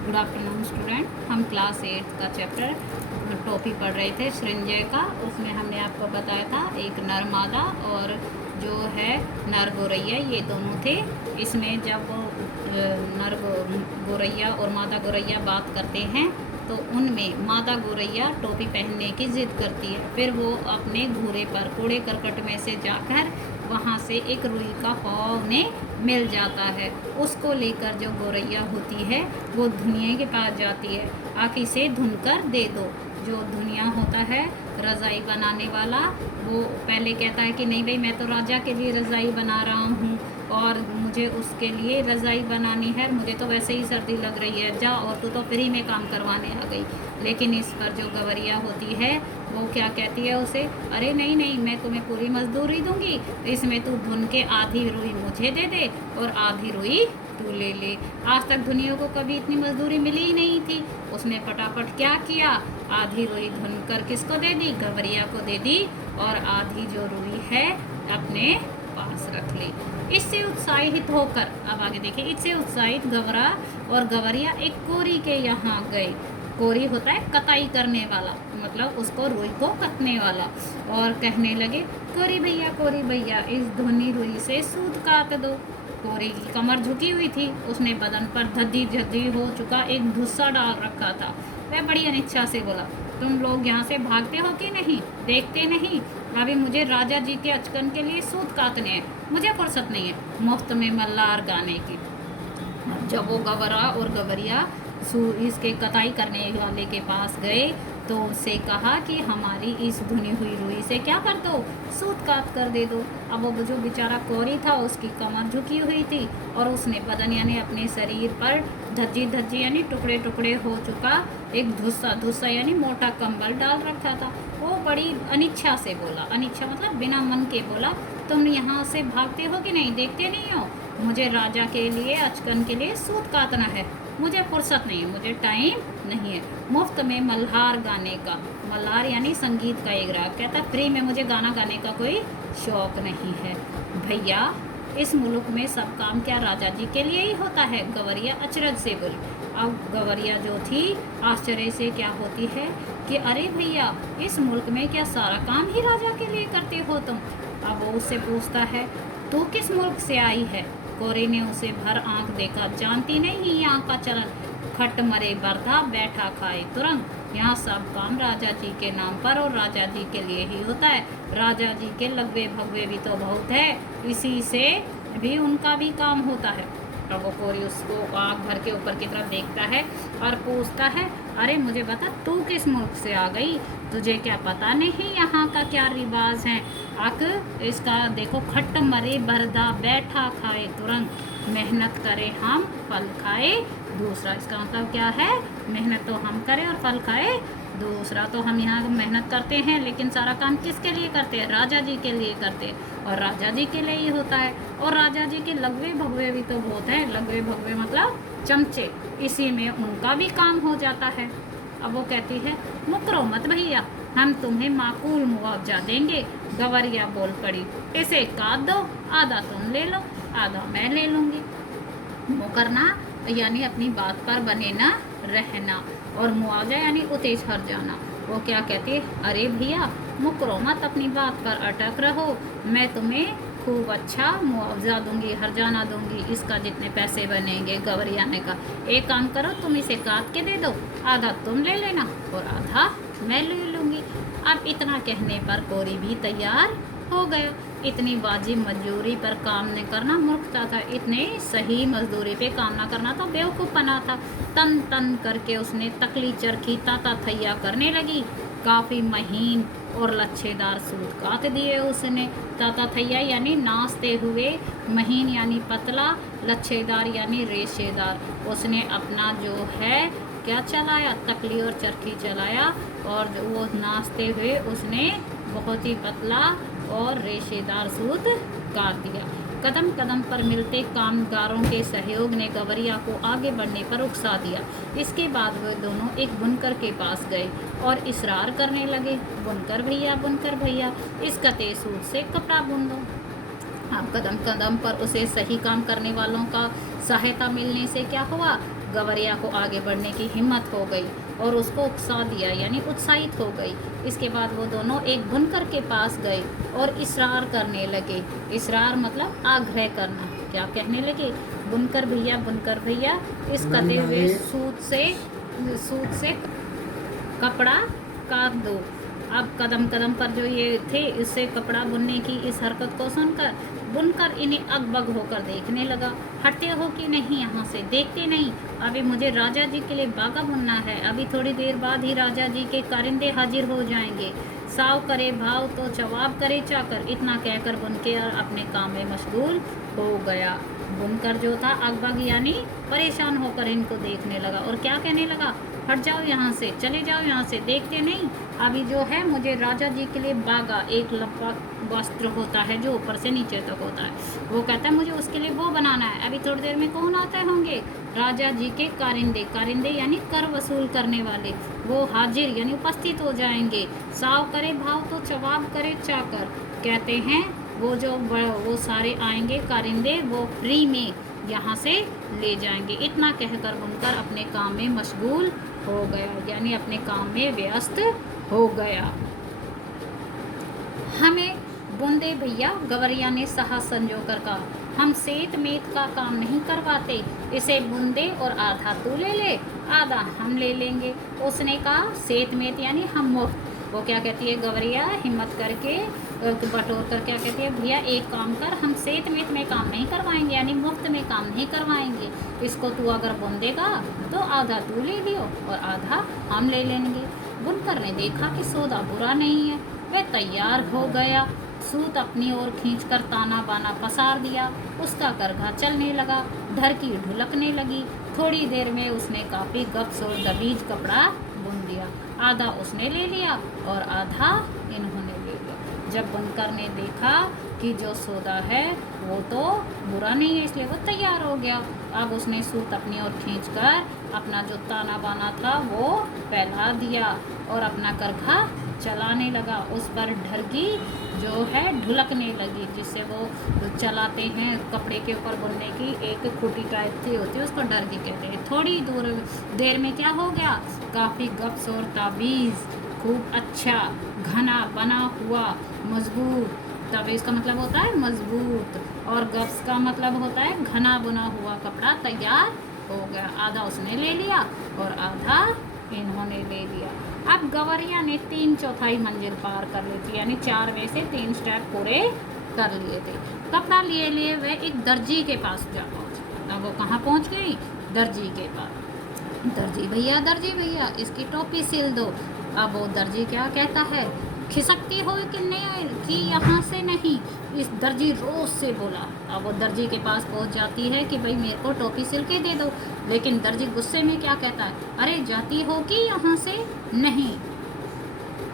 Good afternoon student. हम class 8 का chapter topic पढ़ रहे थे सृंजय का। उसमें हमने आपको बताया था एक नर मादा और जो है नर गौरैया, ये दोनों थे। इसमें जब नर गौरैया और मादा गौरैया बात करते हैं तो उनमें मादा गौरैया टोपी पहनने की ज़िद करती है। फिर वो अपने घूरे पर कूड़े करकट में से जाकर वहाँ से एक रुई का पाव उन्हें मिल जाता है। उसको लेकर जो गौरैया होती है वो धुनिया के पास जाती है, आके इसे धुन कर दे दो। जो धुनिया होता है रज़ाई बनाने वाला, वो पहले कहता है कि नहीं भाई, मैं तो राजा के लिए रज़ाई बना रहा हूँ और मुझे उसके लिए रज़ाई बनानी है, मुझे तो वैसे ही सर्दी लग रही है, जा और तू तो फ्री में काम करवाने आ गई। लेकिन इस पर जो गवरिया होती है वो क्या कहती है उसे, अरे नहीं नहीं, मैं तुम्हें पूरी मजदूरी दूंगी, इसमें तू धुन के आधी रुई मुझे दे दे और आधी रुई तू ले ले। आज तक धुनियों को कभी इतनी मजदूरी मिली ही नहीं थी। उसने फटाफट क्या किया, आधी रुई धुन कर किसको दे दी, गवरिया को दे दी, और आधी जो रुई है अपने पास रख ली। इससे उत्साहित होकर, अब आगे देखिए, इससे उत्साहित गवरा और गवरिया एक कोरी के यहाँ गए। कोरी होता है कताई करने वाला, मतलब उसको रुई को कटने वाला, और कहने लगे, कोरी भैया इस धुनी रुई से सूत काट दो। कोरी की कमर झुकी हुई थी, उसने बदन पर धद्दी धद्दी हो चुका एक भूसा डाल रखा था। वह बड़ी अनिच्छा से बोला, तुम लोग यहाँ से भागते हो कि नहीं, देखते नहीं, अभी मुझे राजा जी के अचकन के लिए सूत काटने हैं, मुझे फुर्सत नहीं है मुफ्त में मल्लार गाने की। जब वो गवरा और गवरिया इसके कताई करने वाले के पास गए तो उससे कहा कि हमारी इस धुनी हुई रुई से क्या कर दो, सूत काट कर दे दो। अब वो जो बेचारा कोरी था उसकी कमर झुकी हुई थी और उसने बदन यानी अपने शरीर पर धज्जी धज्जी यानी टुकड़े टुकड़े हो चुका एक धुस्सा धुस्सा यानी मोटा कंबल डाल रखा था। वो बड़ी अनिच्छा से बोला, अनिच्छा मतलब बिना मन के बोला, तुम यहाँ से भागते हो कि नहीं, देखते नहीं हो, मुझे राजा के लिए अचकन के लिए सूत काटना है, मुझे फुर्सत नहीं है, मुझे टाइम नहीं है मुफ्त में मल्हार गाने का। मल्हार यानी संगीत का एक राग। कहता फ्री में मुझे गाना गाने का कोई शौक नहीं है। भैया इस मुल्क में सब काम क्या राजा जी के लिए ही होता है, गवरिया अचरज से बोली। अब गवरिया जो थी आश्चर्य से क्या होती है कि अरे भैया, इस मुल्क में क्या सारा काम ही राजा के लिए करते हो तुम। अब वो उससे पूछता है, तू किस मुल्क से आई है। कोरी ने उसे भर आंख देखा, जानती नहीं यहाँ का चलन, खट मरे बरधा बैठा खाए तुरंत, यहाँ सब काम राजा जी के नाम पर और राजा जी के लिए ही होता है। राजा जी के लगवे भगवे भी तो बहुत है, इसी से भी उनका भी काम होता है। तब वो कोरी उसको आँख भर के ऊपर की तरफ देखता है और पूछता है, अरे मुझे बता, तू किस मुल्क से आ गई, तुझे क्या पता नहीं यहाँ का क्या रिवाज है। अक इसका देखो, खट मरे बरदा बैठा खाए तुरंत, मेहनत करे हम फल खाए दूसरा। इसका मतलब क्या है, मेहनत तो हम करें और फल खाए दूसरा। तो हम यहाँ मेहनत करते हैं लेकिन सारा काम किसके लिए करते हैं, राजा जी के लिए करते हैं और राजा जी के लिए ही होता है। और राजा जी के लगवे भगवे भी तो बहुत हैं, लगवे भगवे मतलब चमचे, इसी में उनका भी काम हो जाता है। अब वो कहती है, मुकरो मत भैया, हम तुम्हें माकूल मुआवजा देंगे। गवरिया बोल पड़ी, इसे काट दो, आधा तुम ले लो, आधा मैं ले लूँगी। मुकरना यानी अपनी बात पर बने ना रहना, और मुआवजा यानी उतेज हर जाना। वो क्या कहती है, अरे भैया मुकरो मत, अपनी बात पर अटक रहो, मैं तुम्हें खूब अच्छा मुआवजा दूंगी, हरजाना दूंगी, इसका जितने पैसे बनेंगे। गवरिया ने कहा, एक काम करो, तुम इसे काट के दे दो, आधा तुम ले लेना और आधा मैं ले लूँगी। अब इतना कहने पर कोरी भी तैयार हो गया। इतनी वाजिब मजदूरी पर काम न करना मूर्खता था, इतने सही मजदूरी पे काम ना करना तो बेवकूफ़पना था। तन तन करके उसने तकली चरखी ताता थैया करने लगी। काफ़ी महीन और लच्छेदार सूत काट दिए उसने। ताता थैया यानी नाचते हुए, महीन यानी पतला, लच्छेदार यानी रेशेदार। उसने अपना जो है क्या चलाया, तकली और चरखी चलाया, और जो वो नाचते हुए उसने बहुत ही पतला और रेशेदार सूत काट दिया। कदम कदम पर मिलते कामगारों के सहयोग ने गवरिया को आगे बढ़ने पर उकसा दिया। इसके बाद वे दोनों एक बुनकर के पास गए और इसरार करने लगे, बुनकर भैया इस कते सूत से कपड़ा बुन दो। अब कदम कदम पर उसे सही काम करने वालों का सहायता मिलने से क्या हुआ, गवरिया को आगे बढ़ने की हिम्मत हो गई और उसको उकसा दिया, यानी उत्साहित हो गई। इसके बाद वो दोनों एक बुनकर के पास गए और इसरार करने लगे। इसरार मतलब आग्रह करना। क्या कहने लगे? बुनकर भैया इस कटे हुए सूत से कपड़ा काट दो। अब कदम कदम पर जो ये थे, इससे कपड़ा बुनने की इस हरकत को सुनकर बुनकर इन्हें अगबग होकर देखने लगा। हटते हो कि नहीं यहाँ से? देखते नहीं? अभी मुझे राजा जी के लिए बागा बुनना है। अभी थोड़ी देर बाद ही राजा जी के कारिंदे हाजिर हो जाएंगे। साव करे भाव तो जवाब करे चाकर। इतना कहकर बुनकर अपने काम में मशगूल हो गया। बुनकर जो था अगबग यानी परेशान होकर इनको देखने लगा और क्या कहने लगा? हट जाओ यहाँ से, चले जाओ यहाँ से, देखते नहीं? अभी जो है मुझे राजा जी के लिए बागा, एक लंबा वस्त्र होता है जो ऊपर से नीचे तक होता है, वो कहता है मुझे उसके लिए वो बनाना है। अभी थोड़ी देर में कौन आते होंगे? राजा जी के कारिंदे यानी कर वसूल करने वाले, वो हाजिर यानी उपस्थित हो जाएंगे। साव करे भाव तो जवाब करे चाकर। कहते हैं वो सारे आएंगे कारिंदे, वो फ्री में यहाँ से ले जाएंगे। इतना कहकर बुनकर अपने काम में मशगूल हो गया, यानी अपने काम में व्यस्त हो गया। हमें बुंदे भैया, गवरिया ने साहस संजोकर कहा, हम सेत मेत का काम नहीं करवाते। इसे बुंदे और आधा तू ले ले, आधा हम ले लेंगे। उसने कहा सेत मेत यानी हम मुफ्त। वो क्या कहती है गवरिया हिम्मत करके बटोर कर क्या कहती है, भैया एक काम कर, हम सेत मेत में काम नहीं करवाएंगे, यानी मुफ्त में काम नहीं करवाएंगे। इसको तू अगर बुन देगा तो आधा तू ले लियो और आधा हम ले लेंगे। बुनकर ने देखा कि सौदा बुरा नहीं है, वह तैयार हो गया। सूत अपनी ओर खींचकर ताना बाना पसार दिया। उसका करघा चलने लगा, ढरकी ढुलकने लगी। थोड़ी देर में उसने काफ़ी गप्स और दबीज कपड़ा बुन दिया। आधा उसने ले लिया और आधा इन्होंने ले लिया। जब बुनकर ने देखा कि जो सौदा है वो तो बुरा नहीं है, इसलिए वो तैयार हो गया। अब उसने सूत अपनी ओर खींचकर अपना जो ताना बाना था वो फैला दिया और अपना करघा चलाने लगा। उस पर ढरगी जो है ढुलकने लगी, जिससे वो चलाते हैं कपड़े के ऊपर बुनने की एक खूटी टाइप की होती है, उसको ढरगी कहते हैं। थोड़ी देर में क्या हो गया, काफ़ी गप्स और ताबीज़ खूब अच्छा घना बना हुआ मजबूत। ताबीज़ का मतलब होता है मजबूत और गप्स का मतलब होता है घना बुना हुआ कपड़ा तैयार हो गया। आधा उसने ले लिया और आधा इन्होंने ले लिया। अब गवरिया ने 3/4 मंजिल पार कर ली थी, यानी 4 में से 3 स्टेप पूरे कर लिए थे। कपड़ा लिए वह एक दर्जी के पास जा पहुँची। अब वो कहाँ पहुँच गई? दर्जी के पास। दर्जी भैया इसकी टोपी सिल दो। अब वो दर्जी क्या कहता है, खिसकती हो कि नहीं कि यहाँ से नहीं, इस दर्जी रोज से बोला। अब वो दर्जी के पास पहुँच जाती है कि भाई मेरे को टोपी सिल के दे दो, लेकिन दर्जी गुस्से में क्या कहता है, अरे जाती हो कि यहाँ से नहीं,